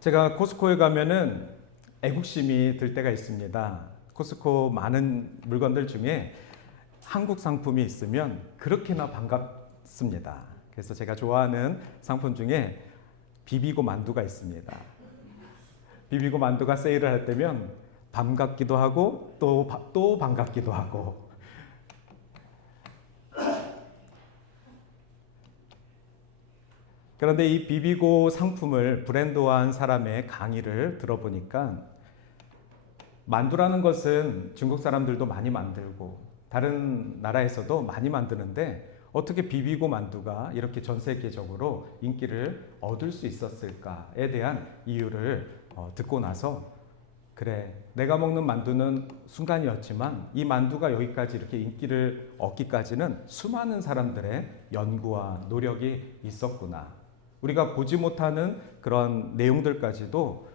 제가 코스코에 가면은 애국심이 들 때가 있습니다. 코스코 많은 물건들 중에 한국 상품이 있으면 그렇게나 반갑습니다. 그래서 제가 좋아하는 상품 중에 비비고 만두가 있습니다. 비비고 만두가 세일을 할 때면 반갑기도 하고 또 반갑기도 하고. 그런데 이 비비고 상품을 브랜드화한 사람의 강의를 들어보니까 만두라는 것은 중국 사람들도 많이 만들고 다른 나라에서도 많이 만드는데 어떻게 비비고 만두가 이렇게 전 세계적으로 인기를 얻을 수 있었을까에 대한 이유를 듣고 나서 그래, 내가 먹는 만두는 순간이었지만 이 만두가 여기까지 이렇게 인기를 얻기까지는 수많은 사람들의 연구와 노력이 있었구나. 우리가 보지 못하는 그런 내용들까지도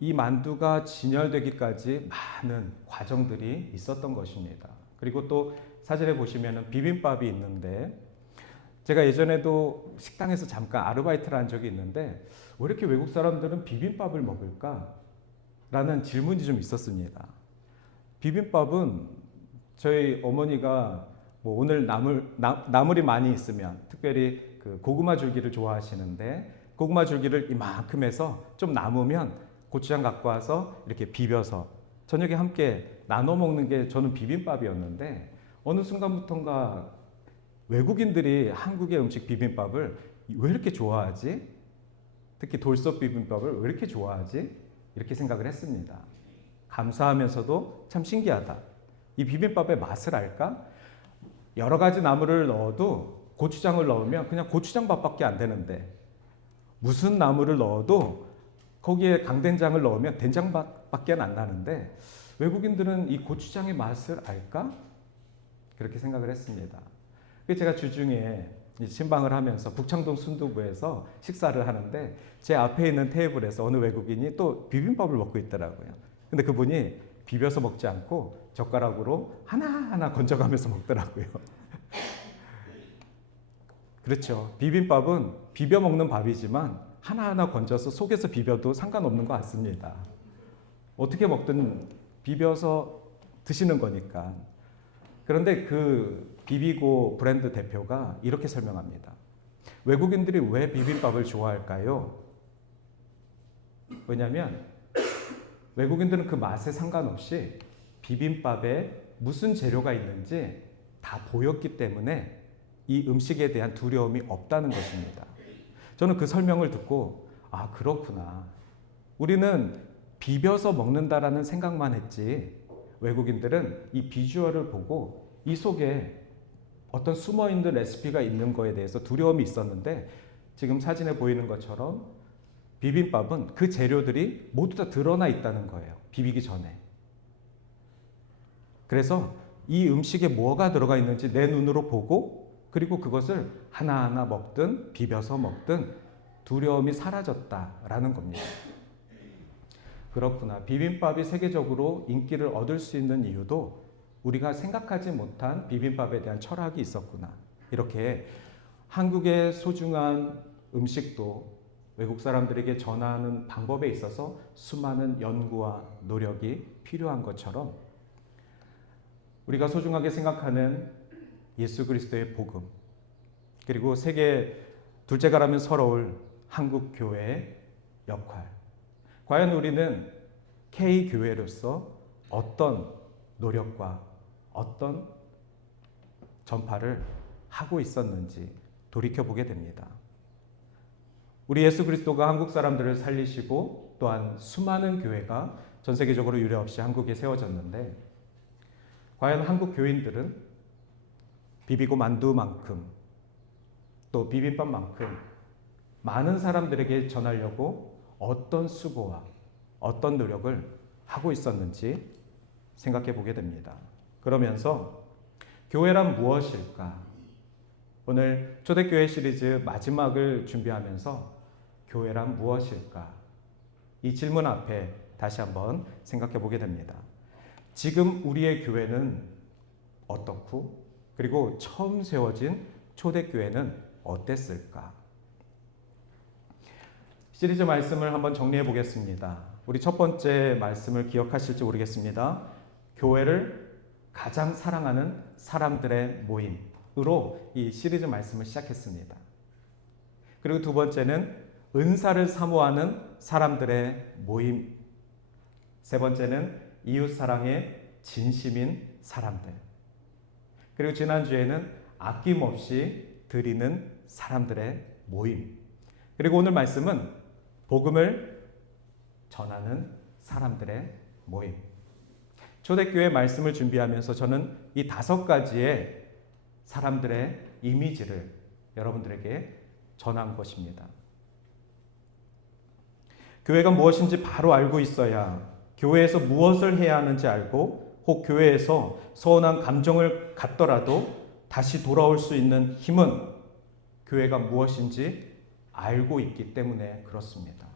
이 만두가 진열되기까지 많은 과정들이 있었던 것입니다. 그리고 또 사진에 보시면 비빔밥이 있는데 제가 예전에도 식당에서 잠깐 아르바이트를 한 적이 있는데 왜 이렇게 외국 사람들은 비빔밥을 먹을까? 라는 질문이 좀 있었습니다. 비빔밥은 저희 어머니가 뭐 오늘 나물이 많이 있으면 특별히 그 고구마 줄기를 좋아하시는데 고구마 줄기를 이만큼 해서 좀 남으면 고추장 갖고 와서 이렇게 비벼서 저녁에 함께 나눠 먹는 게 저는 비빔밥이었는데 어느 순간부터인가 외국인들이 한국의 음식 비빔밥을 왜 이렇게 좋아하지? 특히 돌솥 비빔밥을 왜 이렇게 좋아하지? 이렇게 생각을 했습니다. 감사하면서도 참 신기하다. 이 비빔밥의 맛을 알까? 여러 가지 나물을 넣어도 고추장을 넣으면 그냥 고추장밥밖에 안 되는데 무슨 나물을 넣어도 거기에 강된장을 넣으면 된장밖에 안 나는데 외국인들은 이 고추장의 맛을 알까? 그렇게 생각을 했습니다. 그래서 제가 주중에 신방을 하면서 북창동 순두부에서 식사를 하는데 제 앞에 있는 테이블에서 어느 외국인이 또 비빔밥을 먹고 있더라고요. 근데 그분이 비벼서 먹지 않고 젓가락으로 하나하나 건져가면서 먹더라고요. 그렇죠. 비빔밥은 비벼 먹는 밥이지만 하나하나 건져서 속에서 비벼도 상관없는 것 같습니다. 어떻게 먹든 비벼서 드시는 거니까. 그런데 그 비비고 브랜드 대표가 이렇게 설명합니다. 외국인들이 왜 비빔밥을 좋아할까요? 왜냐하면 외국인들은 그 맛에 상관없이 비빔밥에 무슨 재료가 있는지 다 보였기 때문에 이 음식에 대한 두려움이 없다는 것입니다. 저는 그 설명을 듣고 아 그렇구나. 우리는 비벼서 먹는다라는 생각만 했지 외국인들은 이 비주얼을 보고 이 속에 어떤 숨어있는 레시피가 있는 거에 대해서 두려움이 있었는데 지금 사진에 보이는 것처럼 비빔밥은 그 재료들이 모두 다 드러나 있다는 거예요. 비비기 전에. 그래서 이 음식에 뭐가 들어가 있는지 내 눈으로 보고 그리고 그것을 하나하나 먹든 비벼서 먹든 두려움이 사라졌다라는 겁니다. 그렇구나. 비빔밥이 세계적으로 인기를 얻을 수 있는 이유도 우리가 생각하지 못한 비빔밥에 대한 철학이 있었구나. 이렇게 한국의 소중한 음식도 외국 사람들에게 전하는 방법에 있어서 수많은 연구와 노력이 필요한 것처럼 우리가 소중하게 생각하는 예수 그리스도의 복음 그리고 세계 둘째가라면 서러울 한국 교회의 역할 과연 우리는 K교회로서 어떤 노력과 어떤 전파를 하고 있었는지 돌이켜보게 됩니다. 우리 예수 그리스도가 한국 사람들을 살리시고 또한 수많은 교회가 전 세계적으로 유례 없이 한국에 세워졌는데 과연 한국 교인들은 비비고 만두만큼 또 비빔밥만큼 많은 사람들에게 전하려고 어떤 수고와 어떤 노력을 하고 있었는지 생각해 보게 됩니다. 그러면서 교회란 무엇일까? 오늘 초대교회 시리즈 마지막을 준비하면서 교회란 무엇일까? 이 질문 앞에 다시 한번 생각해 보게 됩니다. 지금 우리의 교회는 어떻고 그리고 처음 세워진 초대교회는 어땠을까? 시리즈 말씀을 한번 정리해 보겠습니다. 우리 첫 번째 말씀을 기억하실지 모르겠습니다. 교회를 가장 사랑하는 사람들의 모임으로 이 시리즈 말씀을 시작했습니다. 그리고 두 번째는 은사를 사모하는 사람들의 모임. 세 번째는 이웃사랑의 진심인 사람들. 그리고 지난주에는 아낌없이 드리는 사람들의 모임. 그리고 오늘 말씀은 복음을 전하는 사람들의 모임. 초대교회 말씀을 준비하면서 저는 이 5가지의 사람들의 이미지를 여러분들에게 전한 것입니다. 교회가 무엇인지 바로 알고 있어야 교회에서 무엇을 해야 하는지 알고 혹 교회에서 서운한 감정을 갖더라도 다시 돌아올 수 있는 힘은 교회가 무엇인지 알고 있기 때문에 그렇습니다.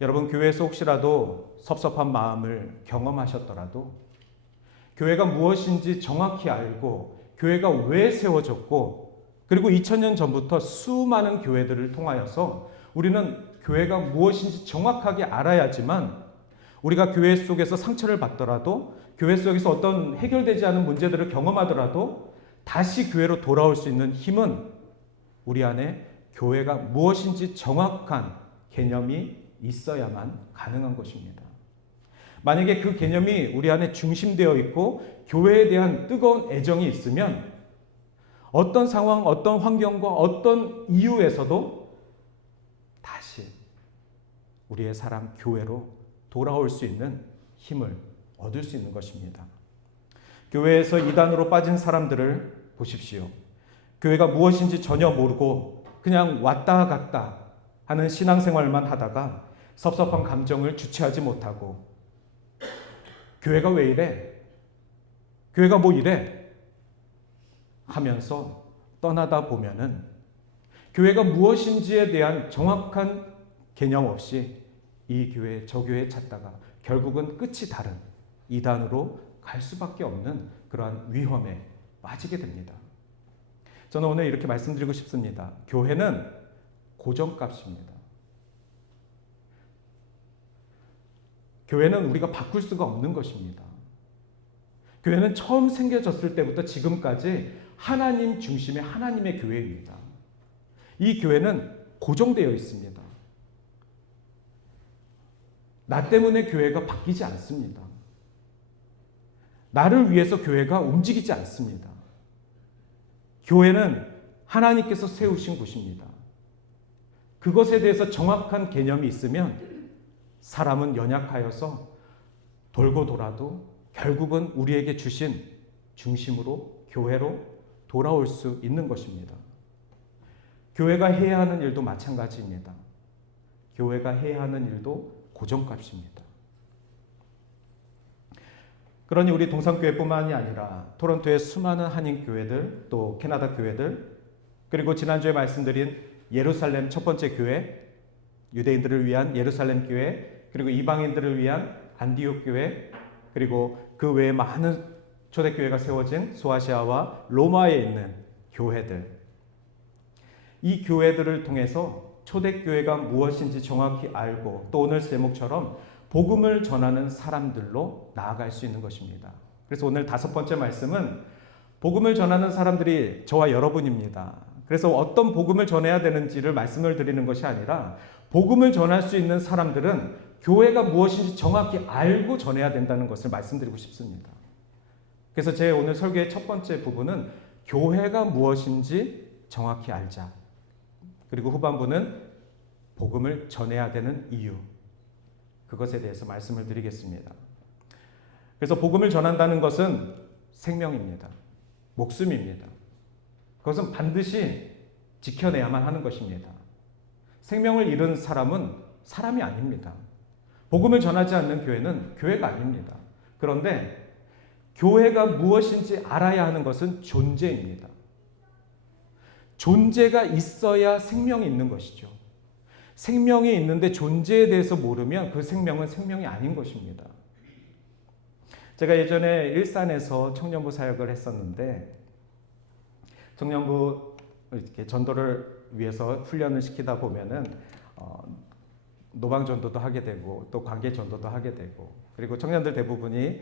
여러분, 교회에서 혹시라도 섭섭한 마음을 경험하셨더라도 교회가 무엇인지 정확히 알고 교회가 왜 세워졌고 그리고 2000년 전부터 수많은 교회들을 통하여서 우리는 교회가 무엇인지 정확하게 알아야지만 우리가 교회 속에서 상처를 받더라도 교회 속에서 어떤 해결되지 않은 문제들을 경험하더라도 다시 교회로 돌아올 수 있는 힘은 우리 안에 교회가 무엇인지 정확한 개념이 있어야만 가능한 것입니다. 만약에 그 개념이 우리 안에 중심되어 있고 교회에 대한 뜨거운 애정이 있으면 어떤 상황, 어떤 환경과 어떤 이유에서도 다시 우리의 사람 교회로 돌아올 수 있는 힘을 얻을 수 있는 것입니다. 교회에서 이단으로 빠진 사람들을 보십시오. 교회가 무엇인지 전혀 모르고 그냥 왔다 갔다 하는 신앙생활만 하다가 섭섭한 감정을 주체하지 못하고 교회가 왜 이래? 교회가 뭐 이래? 하면서 떠나다 보면은 교회가 무엇인지에 대한 정확한 개념 없이 이 교회 저 교회 찾다가 결국은 끝이 다른 이단으로 갈 수밖에 없는 그러한 위험에 빠지게 됩니다. 저는 오늘 이렇게 말씀드리고 싶습니다. 교회는 고정값입니다. 교회는 우리가 바꿀 수가 없는 것입니다. 교회는 처음 생겨졌을 때부터 지금까지 하나님 중심의 하나님의 교회입니다. 이 교회는 고정되어 있습니다. 나 때문에 교회가 바뀌지 않습니다. 나를 위해서 교회가 움직이지 않습니다. 교회는 하나님께서 세우신 곳입니다. 그것에 대해서 정확한 개념이 있으면 사람은 연약하여서 돌고 돌아도 결국은 우리에게 주신 중심으로 교회로 돌아올 수 있는 것입니다. 교회가 해야 하는 일도 마찬가지입니다. 교회가 해야 하는 일도 고정값입니다. 그러니 우리 동산교회뿐만이 아니라 토론토의 수많은 한인교회들 또 캐나다 교회들 그리고 지난주에 말씀드린 예루살렘 첫 번째 교회 유대인들을 위한 예루살렘 교회 그리고 이방인들을 위한 안디옥 교회 그리고 그 외에 많은 초대교회가 세워진 소아시아와 로마에 있는 교회들 이 교회들을 통해서 초대교회가 무엇인지 정확히 알고 또 오늘 제목처럼 복음을 전하는 사람들로 나아갈 수 있는 것입니다. 그래서 오늘 5번째 말씀은 복음을 전하는 사람들이 저와 여러분입니다. 그래서 어떤 복음을 전해야 되는지를 말씀을 드리는 것이 아니라 복음을 전할 수 있는 사람들은 교회가 무엇인지 정확히 알고 전해야 된다는 것을 말씀드리고 싶습니다. 그래서 제 오늘 설교의 첫 번째 부분은 교회가 무엇인지 정확히 알자. 그리고 후반부는 복음을 전해야 되는 이유. 그것에 대해서 말씀을 드리겠습니다. 그래서 복음을 전한다는 것은 생명입니다. 목숨입니다. 그것은 반드시 지켜내야만 하는 것입니다. 생명을 잃은 사람은 사람이 아닙니다. 복음을 전하지 않는 교회는 교회가 아닙니다. 그런데 교회가 무엇인지 알아야 하는 것은 존재입니다. 존재가 있어야 생명이 있는 것이죠. 생명이 있는데 존재에 대해서 모르면 그 생명은 생명이 아닌 것입니다. 제가 예전에 일산에서 청년부 사역을 했었는데 청년부 이렇게 전도를 위해서 훈련을 시키다 보면은 노방 전도도 하게 되고 또 관계 전도도 하게 되고, 그리고 청년들 대부분이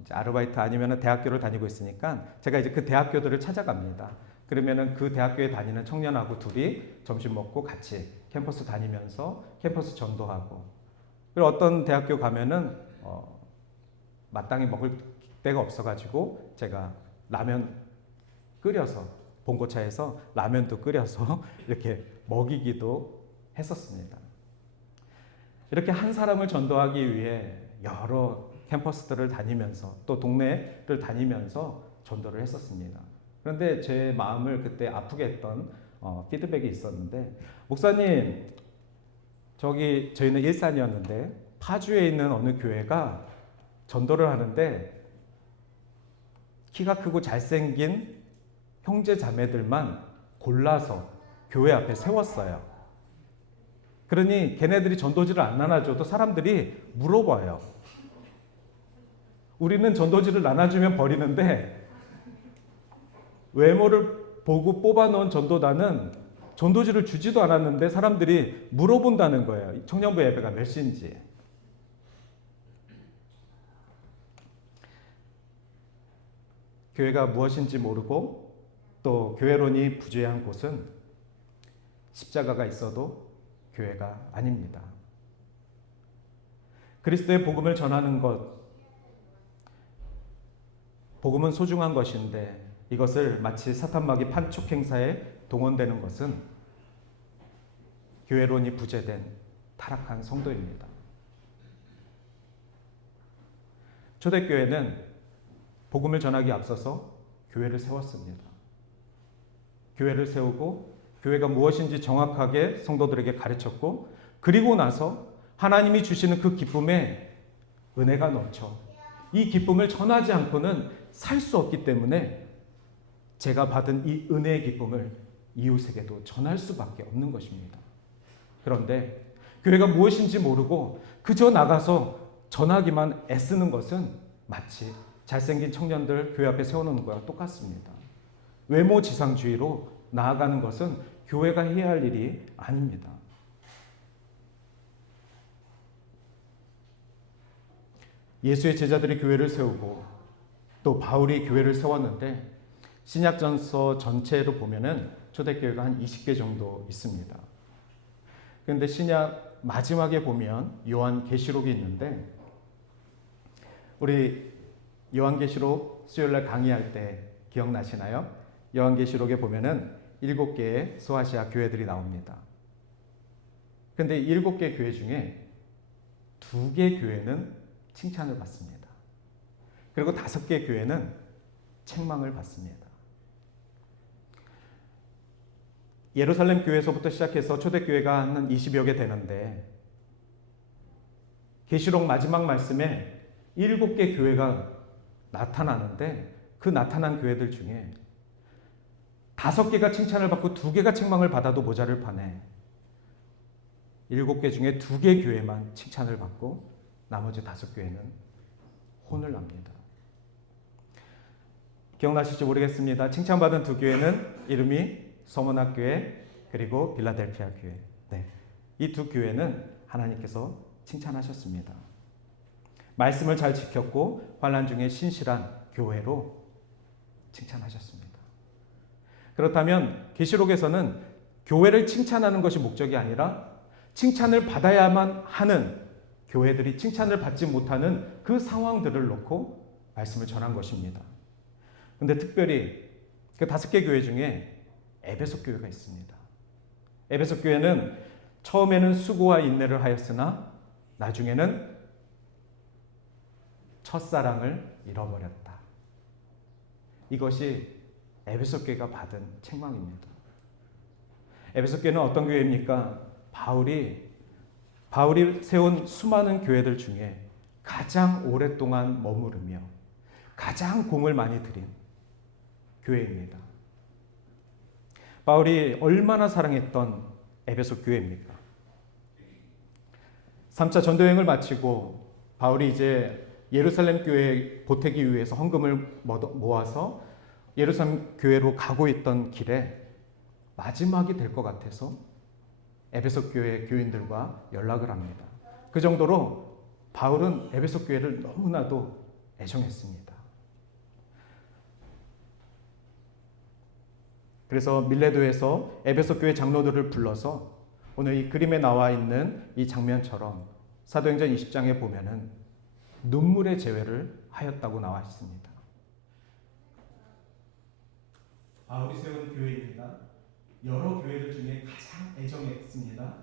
이제 아르바이트 아니면은 대학교를 다니고 있으니까 제가 이제 그 대학교들을 찾아갑니다. 그러면은 그 대학교에 다니는 청년하고 둘이 점심 먹고 같이 캠퍼스 다니면서 캠퍼스 전도하고, 그리고 어떤 대학교 가면은 마땅히 먹을 데가 없어가지고 제가 라면 끓여서 봉고차에서 라면도 끓여서 이렇게 먹이기도 했었습니다. 이렇게 한 사람을 전도하기 위해 여러 캠퍼스들을 다니면서 또 동네를 다니면서 전도를 했었습니다. 그런데 제 마음을 그때 아프게 했던 피드백이 있었는데, 목사님, 저희는 일산이었는데 파주에 있는 어느 교회가 전도를 하는데 키가 크고 잘생긴 형제 자매들만 골라서 교회 앞에 세웠어요. 그러니 걔네들이 전도지를 안 나눠줘도 사람들이 물어봐요. 우리는 전도지를 나눠주면 버리는데 외모를 보고 뽑아놓은 전도단은 전도지를 주지도 않았는데 사람들이 물어본다는 거예요. 청년부 예배가 몇 시인지. 교회가 무엇인지 모르고 또 교회론이 부재한 곳은 십자가가 있어도 교회가 아닙니다. 그리스도의 복음을 전하는 것, 복음은 소중한 것인데 이것을 마치 사탄마귀 판촉 행사에 동원되는 것은 교회론이 부재된 타락한 성도입니다. 초대교회는 복음을 전하기 앞서서 교회를 세웠습니다. 교회를 세우고 교회가 무엇인지 정확하게 성도들에게 가르쳤고, 그리고 나서 하나님이 주시는 그 기쁨에 은혜가 넘쳐 이 기쁨을 전하지 않고는 살 수 없기 때문에 제가 받은 이 은혜의 기쁨을 이웃에게도 전할 수밖에 없는 것입니다. 그런데 교회가 무엇인지 모르고 그저 나가서 전하기만 애쓰는 것은 마치 잘생긴 청년들 교회 앞에 세워놓는 거랑 똑같습니다. 외모 지상주의로 나아가는 것은 교회가 해야 할 일이 아닙니다. 예수의 제자들이 교회를 세우고 또 바울이 교회를 세웠는데 신약전서 전체로 보면은 초대교회가 한 20개 정도 있습니다. 그런데 신약 마지막에 보면 요한계시록이 있는데, 우리 요한계시록 수요일날 강의할 때 기억나시나요? 요한계시록에 보면은 7개의 소아시아 교회들이 나옵니다. 그런데 7개 교회 중에 2개 교회는 칭찬을 받습니다. 그리고 5개 교회는 책망을 받습니다. 예루살렘 교회에서부터 시작해서 초대교회가 한 20여 개 되는데, 계시록 마지막 말씀에 7개 교회가 나타나는데 그 나타난 교회들 중에 5개가 칭찬을 받고 2개가 책망을 받아도 모자를 파네 7개 중에 2개 교회만 칭찬을 받고 나머지 5교회는 혼을 납니다. 기억나실지 모르겠습니다. 칭찬받은 2교회는 이름이 서머나교회 그리고 빌라델피아 교회. 네. 이 2교회는 하나님께서 칭찬하셨습니다. 말씀을 잘 지켰고 환난 중에 신실한 교회로 칭찬하셨습니다. 그렇다면 계시록에서는 교회를 칭찬하는 것이 목적이 아니라 칭찬을 받아야만 하는 교회들이 칭찬을 받지 못하는 그 상황들을 놓고 말씀을 전한 것입니다. 그런데 특별히 그 5개 교회 중에 에베소 교회가 있습니다. 에베소 교회는 처음에는 수고와 인내를 하였으나 나중에는 첫사랑을 잃어버렸다. 이것이 에베소 교회가 받은 책망입니다. 에베소 교회는 어떤 교회입니까? 바울이 세운 수많은 교회들 중에 가장 오랫동안 머무르며 가장 공을 많이 들인 교회입니다. 바울이 얼마나 사랑했던 에베소 교회입니까? 3차 전도여행을 마치고 바울이 이제 예루살렘 교회에 보태기 위해서 헌금을 모아서 예루살렘 교회로 가고 있던 길에 마지막이 될 것 같아서 에베소 교회 교인들과 연락을 합니다. 그 정도로 바울은 에베소 교회를 너무나도 애정했습니다. 그래서 밀레도에서 에베소 교회 장로들을 불러서 오늘 이 그림에 나와 있는 이 장면처럼 사도행전 20장에 보면은 눈물의 제회를 하였다고 나와 있습니다. 바울이 세운 교회입니다. 여러 교회들 중에 가장 애정했습니다.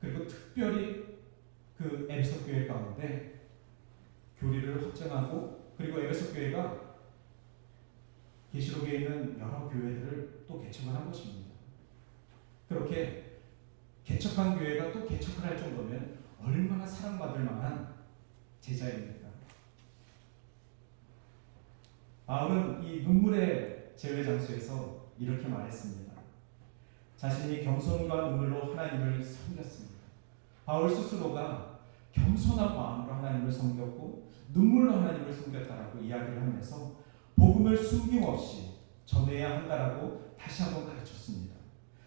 그리고 특별히 그 에베소 교회 가운데 교리를 확정하고, 그리고 에베소 교회가 계시록에 있는 여러 교회들을 또 개척을 한 것입니다. 그렇게 개척한 교회가 또 개척을 할 정도면 얼마나 사랑받을 만한 제자입니까? 바울은 이 눈물의 제회 장소에서 이렇게 말했습니다. 자신이 겸손과 눈물로 하나님을 섬겼습니다. 바울 스스로가 겸손한 마음으로 하나님을 섬겼고 눈물로 하나님을 섬겼다라고 이야기를 하면서 복음을 숨김없이 전해야 한다라고 다시 한번 가르쳤습니다.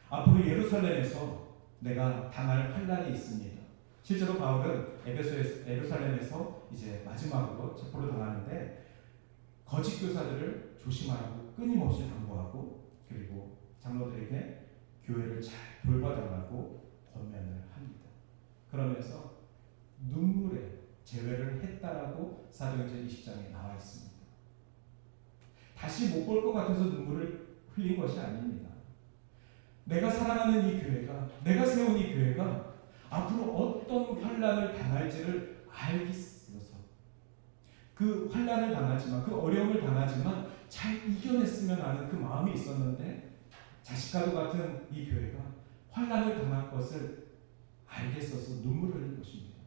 앞으로 예루살렘에서 내가 당할 환난이 있습니다. 실제로 바울은 예루살렘에서 이제 마지막으로 체포를 당하는데 거짓 교사들을 조심하라고 끊임없이 당부하고, 그리고 장로들에게 교회를 잘 돌봐달라고 권면을 합니다. 그러면서 눈물의 제외를 했다라고 사도행전 20장에 나와 있습니다. 다시 못 볼 것 같아서 눈물을 흘린 것이 아닙니다. 내가 사랑하는 이 교회가, 내가 세운 이 교회가 앞으로 어떤 환난을 당할지를 알기 있어서 그 환난을 당하지만, 그 어려움을 당하지만 잘 이겨냈으면 하는 그 마음이 있었는데, 자식과도 같은 이 교회가 환난을 당할 것을 알겠어서 눈물을 흘린 것입니다.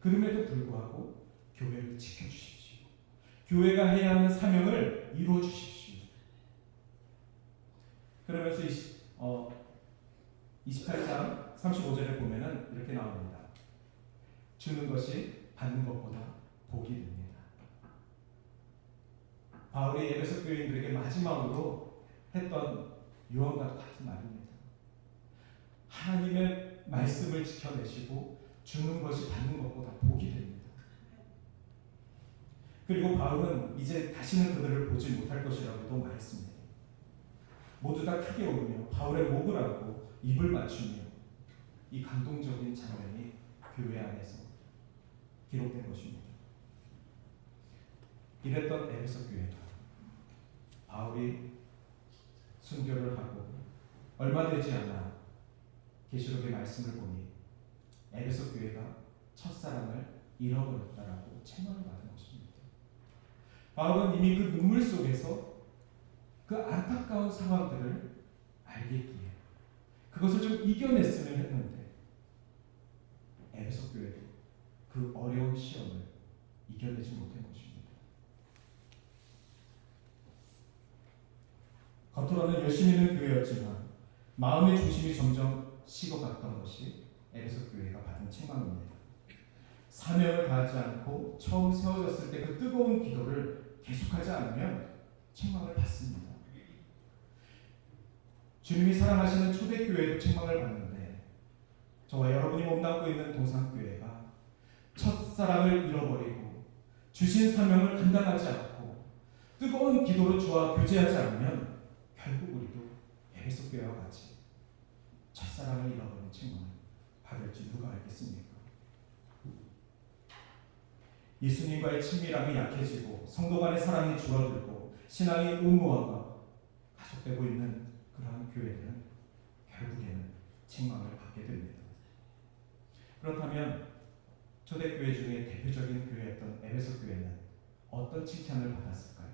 그럼에도 불구하고 교회를 지켜주십시오. 교회가 해야 하는 사명을 이루어 주십시오. 그러면서 28장 35절에 보면은 이렇게 나옵니다. 주는 것이 받는 것보다 복이 됩니다. 바울이 에베소 교인들에게 마지막으로 했던 유언과 같은 말입니다. 하나님의 말씀을 지켜내시고 주는 것이 받는 것보다 복이 됩니다. 그리고 바울은 이제 다시는 그들을 보지 못할 것이라고도 말했습니다. 모두 다 크게 울으며 바울의 목을 안고 입을 맞추며, 이 감동적인 장면이 교회 안에서 기록된 것입니다. 이랬던 에베소 교회가 바울이 순교를 하고 얼마 되지 않아 계시록의 말씀을 보니 에베소 교회가 첫사랑을 잃어버렸다라고 책망을 받은 것입니다. 바울은 이미 그 눈물 속에서 그 안타까운 상황들을 알겠기에 그것을 좀 이겨냈으면 했는데, 에베소 교회도 그 어려운 시험을 이겨내지 못한 것입니다. 겉으로는 열심히 있는 교회였지만 마음의 중심이 점점 식어갔던 것이 에베소 교회가 받은 책망입니다. 사명을 다하지 않고 처음 세워졌을 때 그 뜨거운 기도를 계속하지 않으면 책망을 받습니다. 주님이 사랑하시는 초대교회도 책망을 받는데, 저와 여러분이 몸담고 있는 동산교회가 첫사랑을 잃어버리고 주신 사명을 감당하지 않고 뜨거운 기도로 주와 교제하지 않으면 결국 우리도 에베소 교회와 같이 첫사랑을 잃어버린 책망을 받을지 누가 알겠습니까? 예수님과의 친밀함이 약해지고 성도 간의 사랑이 줄어들고 신앙의 의무화가 가속되고 있는 그러한 교회들은 결국에는 책망을 받게 됩니다. 그렇다면 초대교회 중에 대표적인 교회였던 에베소 교회는 어떤 칭찬을 받았을까요?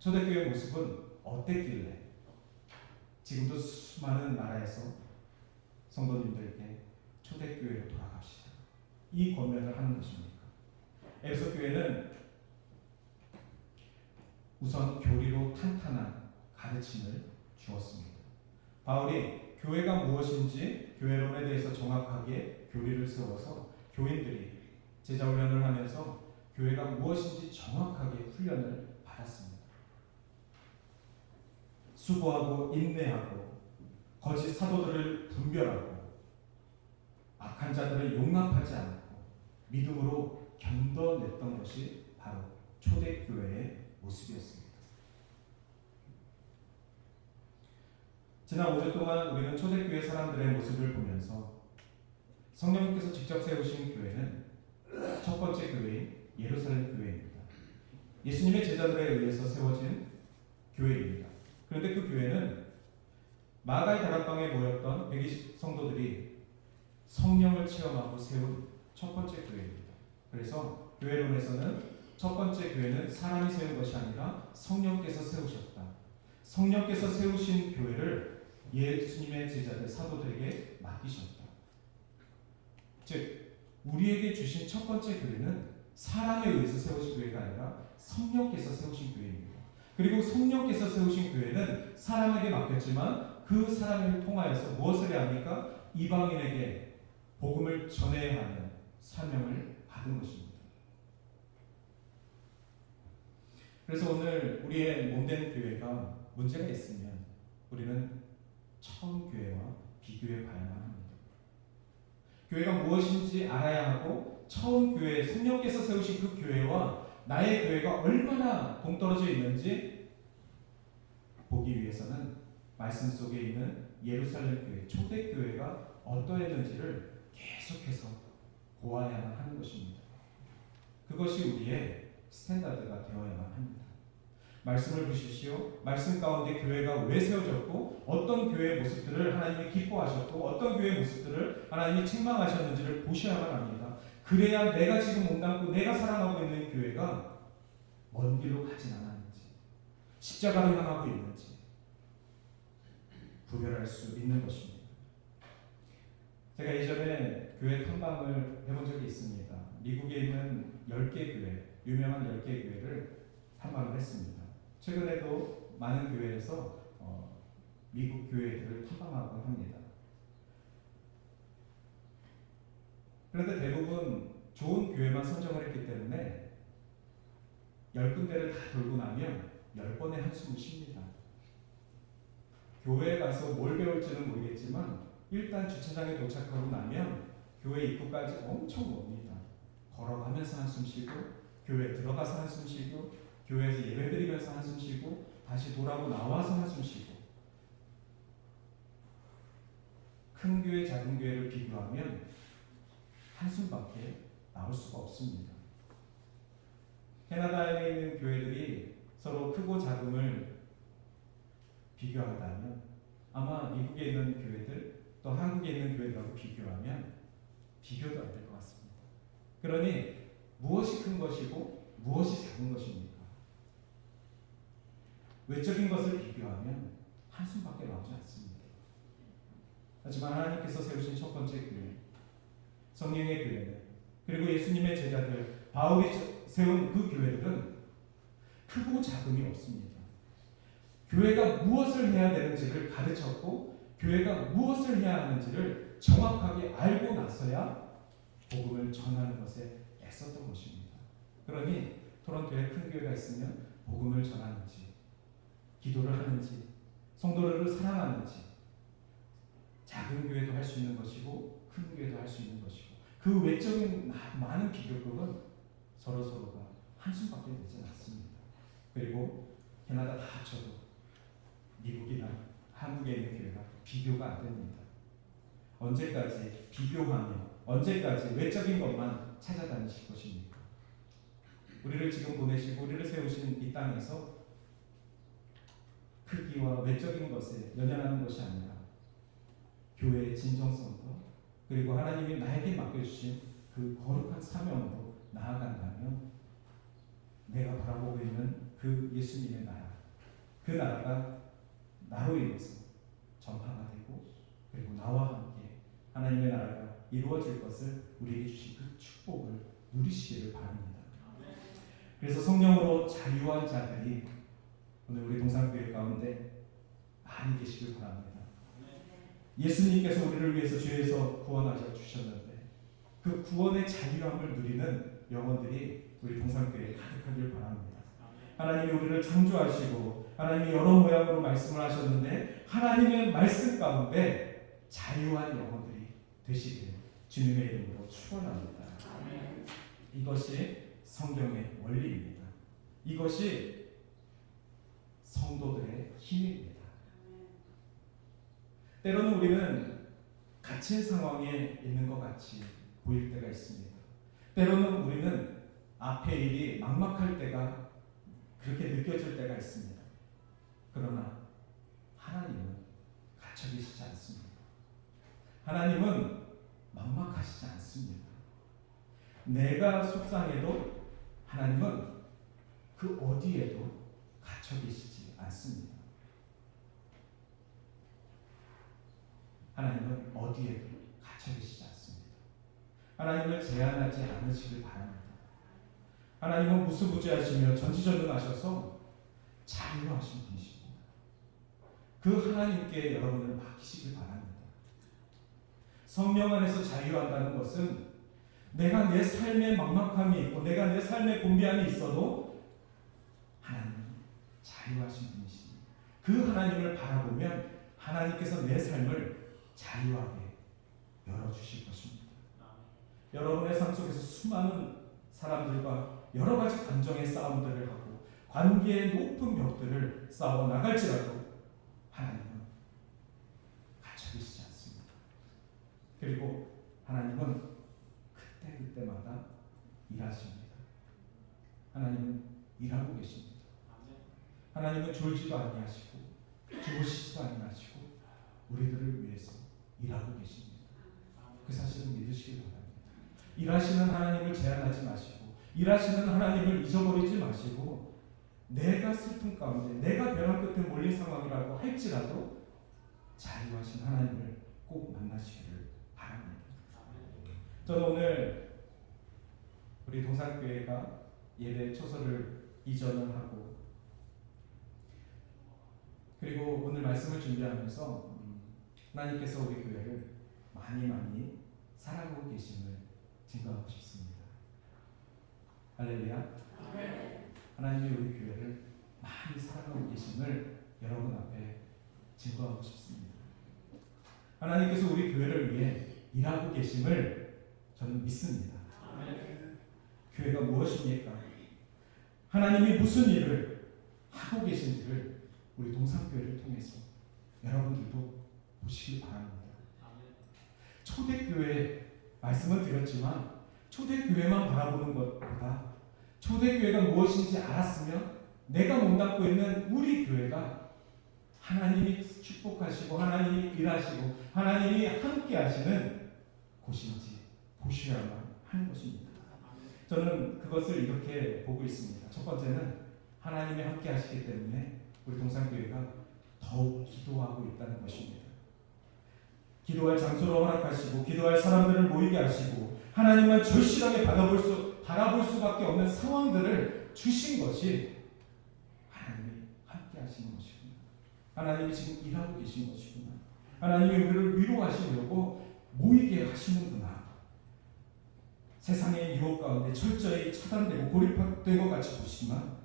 초대교회 모습은 어땠길래 지금도 수많은 나라에서 성도님들에게 초대교회로 돌아갑시다, 이 권면을 하는 것입니까? 에베소 교회는 우선 교리로 탄탄한 가르침을 주었습니다. 바울이 교회가 무엇인지 교회론에 대해서 정확하게 교리를 세워서 교인들이 제자훈련을 하면서 교회가 무엇인지 정확하게 훈련을 받았습니다. 수고하고 인내하고 거짓 사도들을 분별하고 악한 자들을 용납하지 않고 믿음으로 견뎌냈던 것이 바로 초대교회의 모습이었습니다. 지난 5주 동안 우리는 초대교회 사람들의 모습을 보면서 성령님께서 직접 세우신 교회는 첫 번째 교회인 예루살렘 교회입니다. 예수님의 제자들에 의해서 세워진 교회입니다. 그런데 그 교회는 마가의 다락방에 모였던 120 성도들이 성령을 체험하고 세운 첫 번째 교회입니다. 그래서 교회론에서는 첫 번째 교회는 사람이 세운 것이 아니라 성령께서 세우셨다. 성령께서 세우신 교회를 예수님의 제자들 사도들에게 맡기셨다. 즉 우리에게 주신 첫 번째 교회는 사람에 의해서 세우신 교회가 아니라 성령께서 세우신 교회입니다. 그리고 성령께서 세우신 교회는 사람에게 맡겼지만 그 사람을 통하여서 무엇을 해야 합니까? 이방인에게 복음을 전해야 하는 사명을 받은 것입니다. 그래서 오늘 우리의 몸된 교회가 문제가 있으면 우리는 처음 교회와 비교해 봐야만 합니다. 교회가 무엇인지 알아야 하고 처음 교회, 성령께서 세우신 그 교회와 나의 교회가 얼마나 동떨어져 있는지 보기 위해서는 말씀 속에 있는 예루살렘 교회, 초대교회가 어떠했는지를 계속해서 보아야만 하는 것입니다. 그것이 우리의 스탠다드가 되어야만 합니다. 말씀을 보십시오. 말씀 가운데 교회가 왜 세워졌고 어떤 교회의 모습들을 하나님이 기뻐하셨고 어떤 교회의 모습들을 하나님이 책망하셨는지를 보셔야만 합니다. 그래야 내가 지금 몸담고 내가 사랑하고 있는 교회가 먼 길로 가진 않았는지 십자가를 향하고 있는지 구별할 수 있는 것입니다. 제가 예전에 교회 탐방을 해본 적이 있습니다. 미국에 있는 10개 교회, 유명한 10개 교회를 탐방을 했습니다. 최근에도 많은 교회에서 미국 교회들을 탐방하고 합니다. 그런데 대부분 좋은 교회만 선정을 했기 때문에 10군데를 다 돌고 나면 10번의 한숨을 쉽니다. 교회에 가서 뭘 배울지는 모르겠지만 일단 주차장에 도착하고 나면 교회 입구까지 엄청 멉니다. 걸어가면서 한숨 쉬고 교회에 들어가서 한숨 쉬고 교회에서 예배드리면서 한숨 쉬고 다시 돌아오고 나와서 한숨 쉬고 큰 교회 작은 교회를 비교하면 한숨밖에 나올 수가 없습니다. 캐나다에 있는 교회들이 서로 크고 작음을 비교한다면 아마 미국에 있는 교회들 또 한국에 있는 교회들하고 비교하면 비교도 안 될 것 같습니다. 그러니 무엇이 큰 것이고 무엇이 작은 것입니까? 외적인 것을 비교하면 한숨밖에 나오지 않습니다. 하지만 하나님께서 세우신 첫 번째 교회, 성령의 교회는 그리고 예수님의 제자들, 바울이 세운 그 교회들은 크고 작음이 없습니다. 교회가 무엇을 해야 되는지를 가르쳤고 교회가 무엇을 해야 하는지를 정확하게 알고 나서야 복음을 전하는 것에 애썼던 것입니다. 그러니 토론토에 큰 교회가 있으면 복음을 전하는지 기도를 하는지 성도들을 사랑하는지 작은 교회도 할 수 있는 것이고 큰 교회도 할 수 있는 것이고 그 외적인 많은 비교급은 서로가 한숨밖에 내지 않습니다. 그리고 캐나다 다 합쳐도 미국이나 한국에 있는 교회가 비교가 안 됩니다. 언제까지 비교하며 언제까지 외적인 것만 찾아다니실 것입니까? 우리를 지금 보내시고 우리를 세우신 이 땅에서 크기와 외적인 것에 연연하는 것이 아니라 교회의 진정성과 그리고 하나님이 나에게 맡겨주신 그 거룩한 사명으로 나아간다면 내가 바라보고 있는 그 예수님의 나라, 그 나라가 나로 인해서 전파가 되고 그리고 나와 함께 하나님의 나라가 이루어질 것을 우리에게 주신 그 축복을 누리시기를 바랍니다. 그래서 성령으로 자유한 자들이 오늘 우리 동산교회 가운데 많이 계시길 바랍니다. 예수님께서 우리를 위해서 죄에서 구원하셔 주셨는데 그 구원의 자유함을 누리는 영혼들이 우리 동산교회에 가득하길 바랍니다. 하나님이 우리를 창조하시고 하나님이 여러 모양으로 말씀을 하셨는데 하나님의 말씀 가운데 자유한 영혼들이 되시길 주님의 이름으로 축원합니다. 이것이 성경의 원리입니다. 이것이 성도들의 힘입니다. 때로는 우리는 갇힌 상황에 있는 것 같이 보일 때가 있습니다. 때로는 우리는 앞에 일이 막막할 때가 그렇게 느껴질 때가 있습니다. 그러나 하나님은 갇혀 계시지 않습니다. 하나님은 막막하시지 않습니다. 내가 속상해도 하나님은 그 어디에도 갇혀 계시지 않습니다. 하나님은 어디에도 갇혀 계시지 않습니다. 하나님을 제한하지 않으시길 바랍니다. 하나님은 무수부지하시며 전지전능하셔서 자유하신 분이십니다. 그 하나님께 여러분을 맡기시길 바랍니다. 성령 안에서 자유한다는 것은 내가 내 삶에 막막함이 있고 내가 내 삶에 곤비함이 있어도 하나님은 자유하신 분이십니다. 그 하나님을 바라보면 하나님께서 내 삶을 자유하게 열어주실 것입니다. 여러분의 삶 속에서 수많은 사람들과 여러 가지 감정의 싸움들을 하고 관계의 높은 벽들을 싸워 나갈지라도 하나님은 갇혀 계시지 않습니다. 그리고 하나님은 그때마다 일하십니다. 하나님은 일하고 계십니다. 하나님은 졸지도 아니하시고 주무시지도 아니하시고 우리들을 위해서 일하고 계십니다. 그 사실을 믿으시기 바랍니다. 일하시는 하나님을 제한하지 마시고 일하시는 하나님을 잊어버리지 마시고 내가 슬픔 가운데 내가 벼랑 끝에 몰린 상황이라고 할지라도 자유하신 하나님을 꼭 만나시기를 바랍니다. 저는 오늘 우리 동산교회가 예배 초소를 이전을 하고 그리고 오늘 말씀을 준비하면서 하나님께서 우리 교회를 많이 사랑하고 계심을 증거하고 싶습니다. 할렐루야. 하나님이 우리 교회를 많이 사랑하고 계심을 여러분 앞에 증거하고 싶습니다. 하나님께서 우리 교회를 위해 일하고 계심을 저는 믿습니다. 교회가 무엇입니까? 하나님이 무슨 일을 하고 계신지를 우리 동산교회를 통해서 여러분들도 보시기 바랍니다. 초대교회 말씀을 드렸지만 초대교회만 바라보는 것보다 초대교회가 무엇인지 알았으면 내가 몸담고 있는 우리 교회가 하나님이 축복하시고 하나님이 일하시고 하나님이 함께 하시는 곳인지 보셔야만 하는 것입니다. 저는 그것을 이렇게 보고 있습니다. 첫 번째는 하나님이 함께 하시기 때문에 우리 동산교회가 더욱 기도하고 있다는 것입니다. 기도할 장소로 허락하시고 기도할 사람들을 모이게 하시고 하나님만 절실하게 바라볼 수밖에 없는 상황들을 주신 것이 하나님이 함께 하시는 것이구나. 하나님이 지금 일하고 계신 것이구나. 하나님이 우리를 위로하시려고 모이게 하시는구나. 세상의 유혹 가운데 철저히 차단되고 고립된 것 같이 보시지만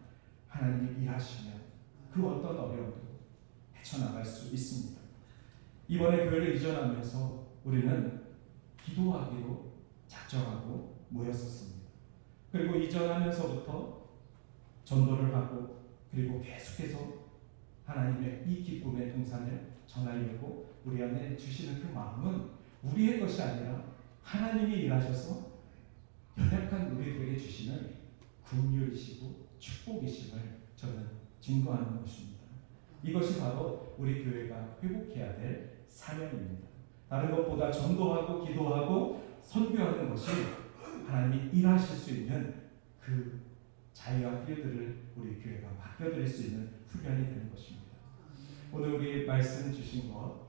하나님이 일하시면 그 어떤 어려움도 헤쳐나갈 수 있습니다. 이번에 교회를 이전하면서 우리는 기도하기로 작정하고 모였었습니다. 그리고 이전하면서부터 전도를 하고 그리고 계속해서 하나님의 이 기쁨의 동산을 전하려고 우리 안에 주시는 그 마음은 우리의 것이 아니라 하나님이 일하셔서 연약한 우리들에게 주시는 긍휼이시고 축복이심을 저는 증거하는 것입니다. 이것이 바로 우리 교회가 회복해야 될 사명입니다. 다른 것보다 전도하고 기도하고 선교하는 것이 하나님이 일하실 수 있는 그 자유와 필요들을 우리 교회가 맡겨드릴 수 있는 훈련이 되는 것입니다. 오늘 우리 말씀 주신 것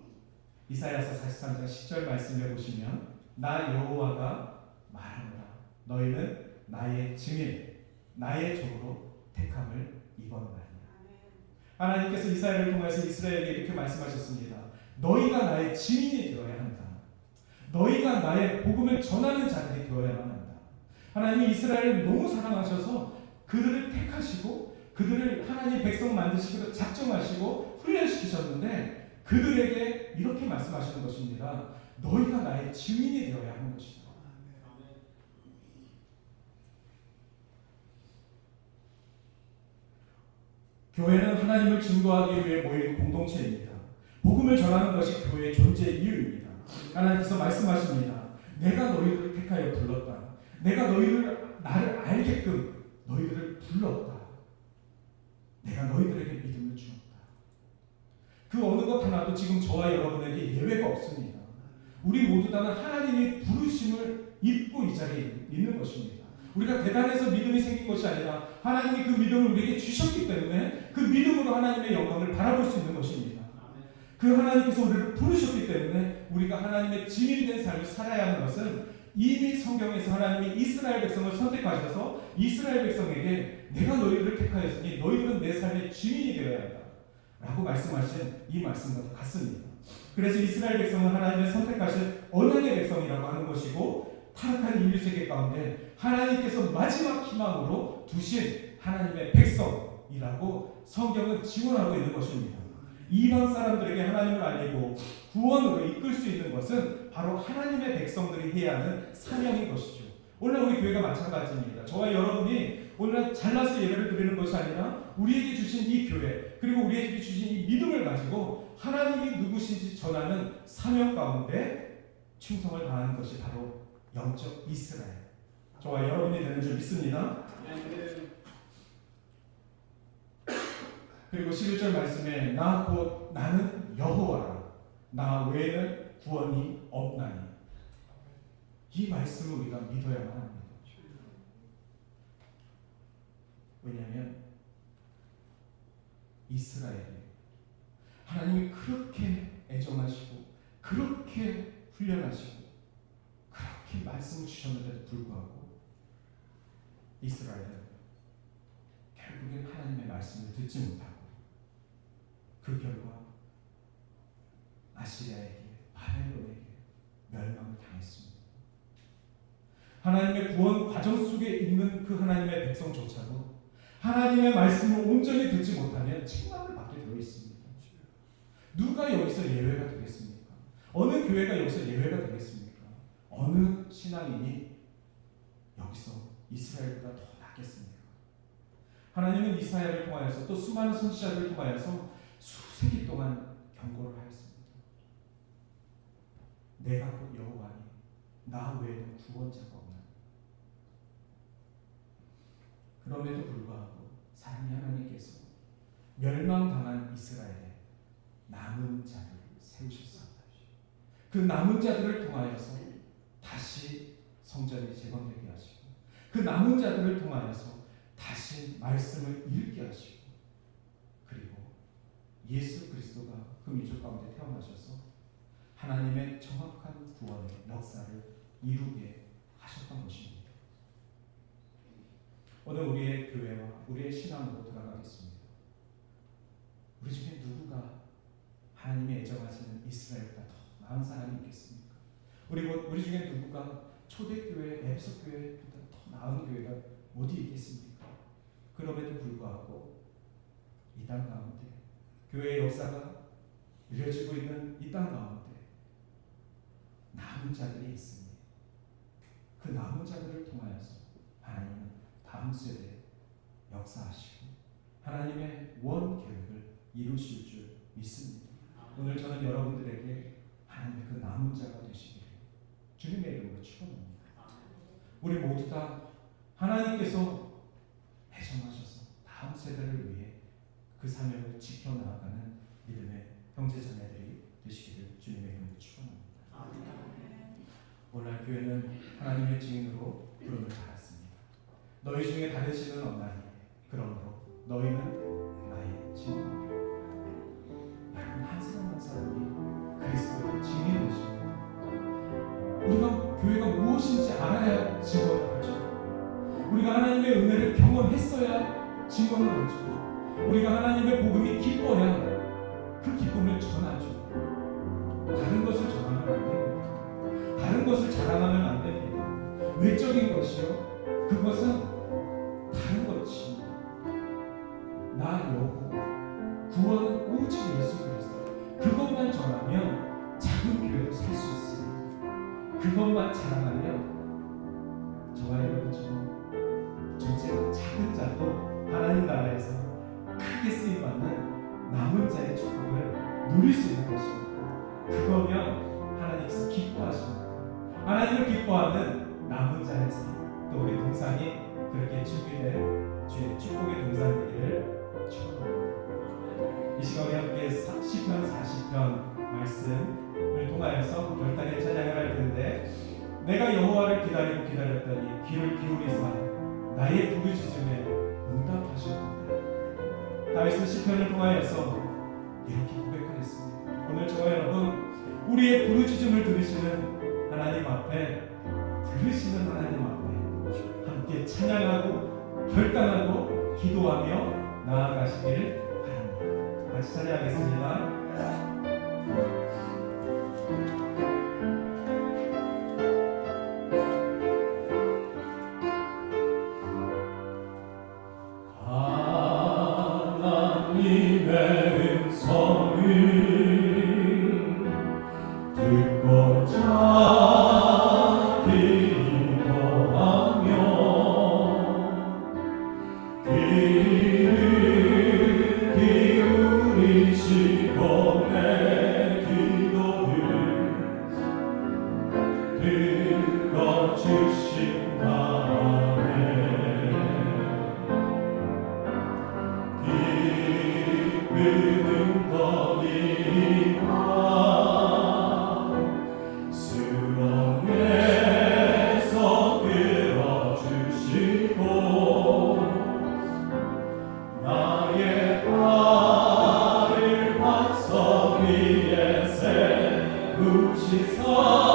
이사야서 43장 10절 말씀에 보시면 나 여호와가 말하노라 너희는 나의 증인 나의 종으로 택함을 입었나니. 하나님께서 이사야를 통해서 이스라엘에게 이렇게 말씀하셨습니다. 너희가 나의 증인이 되어야 한다. 너희가 나의 복음을 전하는 자들이 되어야만 한다. 하나님이 이스라엘을 너무 사랑하셔서 그들을 택하시고 그들을 하나님 백성 만드시기로 작정하시고 훈련시키셨는데 그들에게 이렇게 말씀하시는 것입니다. 너희가 나의 증인이 되어야 하는 것이다. 교회는 하나님을 증거하기 위해 모인 공동체입니다. 복음을 전하는 것이 교회의 존재 이유입니다. 하나님께서 말씀하십니다. 내가 너희를 택하여 불렀다. 내가 나를 알게끔 너희들을 불렀다. 내가 너희들에게 믿음을 주었다. 그 어느 것 하나도 지금 저와 여러분에게 예외가 없습니다. 우리 모두 다는 하나님의 부르심을 입고 이 자리에 있는 것입니다. 우리가 대단해서 믿음이 생긴 것이 아니라 하나님이 그 믿음을 우리에게 주셨기 때문에 그 믿음으로 하나님의 영광을 바라볼 수 있는 것입니다. 그 하나님께서 우리를 부르셨기 때문에 우리가 하나님의 증인된 삶을 살아야 하는 것은 이미 성경에서 하나님이 이스라엘 백성을 선택하셔서 이스라엘 백성에게 내가 너희들을 택하였으니 너희들은 내 삶의 증인이 되어야 한다 라고 말씀하신 이 말씀과 같습니다. 그래서 이스라엘 백성은 하나님의 선택하신 언약의 백성이라고 하는 것이고 타락한 인류 세계 가운데 하나님께서 마지막 희망으로 두신 하나님의 백성이라고 성경은 지원하고 있는 것입니다. 이방 사람들에게 하나님을 알리고 구원으로 이끌 수 있는 것은 바로 하나님의 백성들이 해야 하는 사명인 것이죠. 오늘 우리 교회가 마찬가지입니다. 저와 여러분이 오늘 잘나서 예배를 드리는 것이 아니라 우리에게 주신 이 교회 그리고 우리에게 주신 이 믿음을 가지고 하나님이 누구신지 전하는 사명 가운데 충성을 다하는 것이 바로 영적 이스라엘 저와 여러분이 되는 줄 믿습니다. 그리고 11절 말씀에 나 곧 나는 여호와라 나 외에는 구원이 없나니 이 말씀을 우리가 믿어야만 합니다. 왜냐하면 이스라엘이 하나님이 그렇게 애정하시고 그렇게 훈련하시고 그렇게 말씀을 주셨는데도 불구하고 이스라엘은 결국엔 하나님의 말씀을 듣지 못하고 그 결과 아시리아에게 바벨론에게 멸망을 당했습니다. 하나님의 구원 과정 속에 있는 그 하나님의 백성조차도 하나님의 말씀을 온전히 듣지 못하면 책망을 받게 되어 있습니다. 누가 여기서 예외가 되겠습니까? 어느 교회가 여기서 예외가 되겠습니까? 어느 신앙인이 여기서 이스라엘보다 더 낫겠습니까? 하나님은 이사야를 통하여서 또 수많은 선지자들을 통하여서 수세기 동안 경고를 하였습니다. 내가 곧 여호와니 나 외에는 구원자가 없나. 그럼에도 불구하고 사랑의 하나님께서 멸망당한 이스라엘에 남은 자를 세우셨습니다. 그 남은 자들을 통하여서 다시 성전이 재건되게 하시고 그 남은 자들을 통하여서 다시 말씀을 읽게 하시고 그리고 예수 그리스도가 그 민족 가운데 태어나셔서 하나님의 정확한 구원의 역사를 이루게 하셨던 것입니다. 오늘 우리의 교회와 우리의 신앙으로 돌아가겠습니다. 우리 중에 누구가 하나님이 애정하시는 이스라엘보다 더 나은 사람이 있겠습니까? 우리 중에 누구가 초대교회, 에베소교회보다 더 나은 교회가 어디 있겠습니까? 그럼에도 불구하고 이 땅 가운데 교회의 역사가 이루어지고 있는 이 땅 가운데 남은 자들이 있습니다. 그 남은 자들을 통하여서 하나님은 다음 세대에 역사하시고 하나님의 원 계획을 이루실 줄 믿습니다. 오늘 저는 여러분들에게 하나님의 그 남은 자가 되시기를 주님의 이름으로 축원합니다. 우리 모두 다 하나님께서 애정하셔서 다음 세대를 위해 그 사명을 지켜나가는 믿음의 형제자매들이 되시기를 주님의 이름으로 축원합니다. 오늘 교회는 하나님의 증인으로 부름을 받았습니다. 너희 중에 다른 신은 없나니 그러므로 너희는 나의 증인이라. 여러분 한 사람 한 사람이 그리스도의 증인이 되십니다. 우리가 교회가 무엇인지 알아야 증언을 하죠. 우리가 하나님의 은혜를 경험했어야 증언을 하죠. 우리가 하나님의 복음이 기뻐야 그 기쁨을 전하죠. 다른 것을 전하면 안 됩니다. 다른 것을 자랑하면 안 됩니다. 외적인 것이요. 그것은 다른 것입니다. 그것만 자랑하면 저와 여러분처럼 존재가 작은 자도 하나님 나라에서 크게 쓰임받는 남은 자의 축복을 누릴 수 있는 것입니다. 그거면 하나님께서 기뻐하십니다. 하나님을 기뻐하는 남은 자의 삶, 또 우리 동산이 그렇게 준비된 주의 축복의 동산 되기를 축복합니다. 이 시간에 함께 시편 40편 말씀을 통하여서 결단의 찬양을 할 텐데, 내가 여호와를 기다리고 기다렸더니 귀를 기울이사 나의 부르짖음에 응답하셨도다. 다윗은 시편을 통하여서 이렇게 고백하였습니다. 오늘 저와 여러분, 우리의 부르짖음을 들으시는 하나님 앞에, 들으시는 하나님 앞에 함께 찬양하고 결단하고 기도하며 나아가시길 바랍니다. 같이 찬양하겠습니다. 묵시사